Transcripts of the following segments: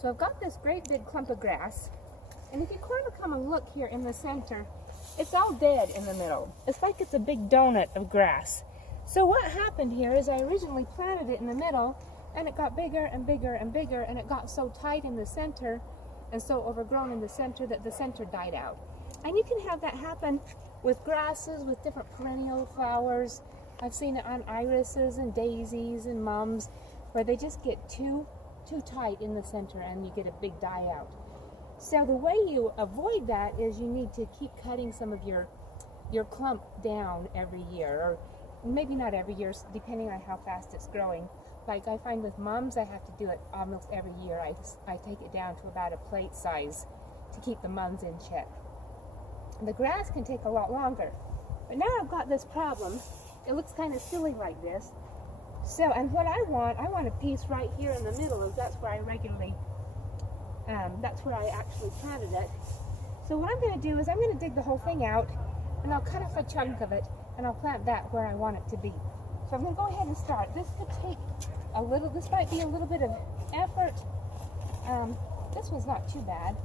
So I've got this great big clump of grass, and if you kind of come and look here in the center, it's all dead in the middle. It's like it's a big donut of grass. So what happened here is I originally planted it in the middle, and it got bigger and bigger and bigger, and it got so tight in the center and so overgrown in the center that the center died out. And you can have that happen with grasses, with different perennial flowers. I've seen it on irises and daisies and mums, where they just get too tight in the center and you get a big die out. So the way you avoid that is you need to keep cutting some of your clump down every year, or maybe not every year, depending on how fast it's growing. Like I find with mums, I have to do it almost every year. I take it down to about a plate size to keep the mums in check. The grass can take a lot longer. But now I've got this problem. It looks kind of silly like this. So, and what I want a piece right here in the middle, as that's where I regularly, that's where I actually planted it. So what I'm going to do is I'm going to dig the whole thing out, and I'll cut off a chunk of it, and I'll plant that where I want it to be. So I'm going to go ahead and start. This could take a little, this might be a little bit of effort. This one's not too bad.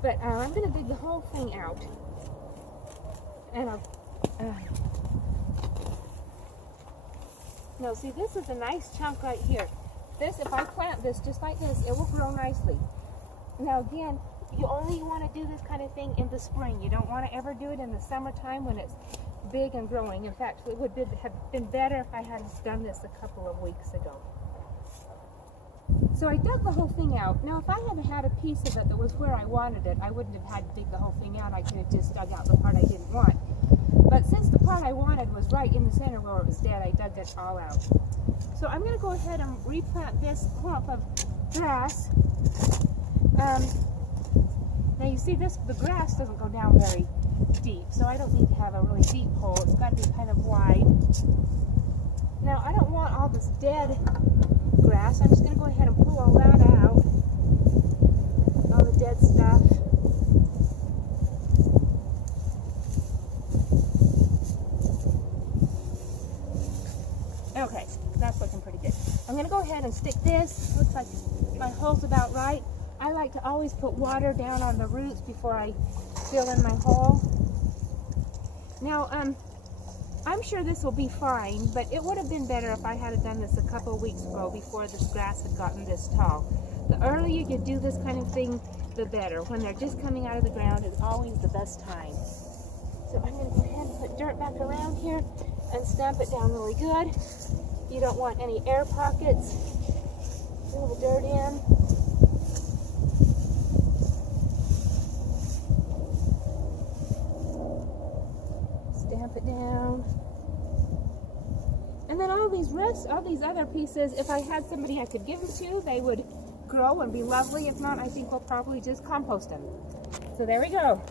But I'm going to dig the whole thing out. And now see, this is a nice chunk right here. This, if I plant this just like this, it will grow nicely. Now again, you only want to do this kind of thing in the spring. You don't want to ever do it in the summertime when it's big and growing. In fact, it would have been better if I had done this a couple of weeks ago. So I dug the whole thing out. Now if I had had a piece of it that was where I wanted it, I wouldn't have had to dig the whole thing out. I could have just dug out the part I didn't want. But since the part I wanted was right in the center where it was dead, I dug it all out. So I'm going to go ahead and replant this clump of grass. Now you see this, the grass doesn't go down very deep, so I don't need to have a really deep hole. It's got to be kind of wide. Now I don't want all this dead grass. I'm just going to go ahead and pull all that out, all the dead stuff. Okay, that's looking pretty good. I'm going to go ahead and stick this. Looks like my hole's about right. I like to always put water down on the roots before I fill in my hole. Now, I'm sure this will be fine, but it would have been better if I had done this a couple of weeks ago before this grass had gotten this tall. The earlier you do this kind of thing, the better. When they're just coming out of the ground is always the best time. So I'm going to go ahead and put dirt back around here and stamp it down really good. You don't want any air pockets. Fill the dirt in. Stamp it down. And then all these other pieces, if I had somebody I could give them to, they would grow and be lovely. If not, I think we'll probably just compost them. So there we go.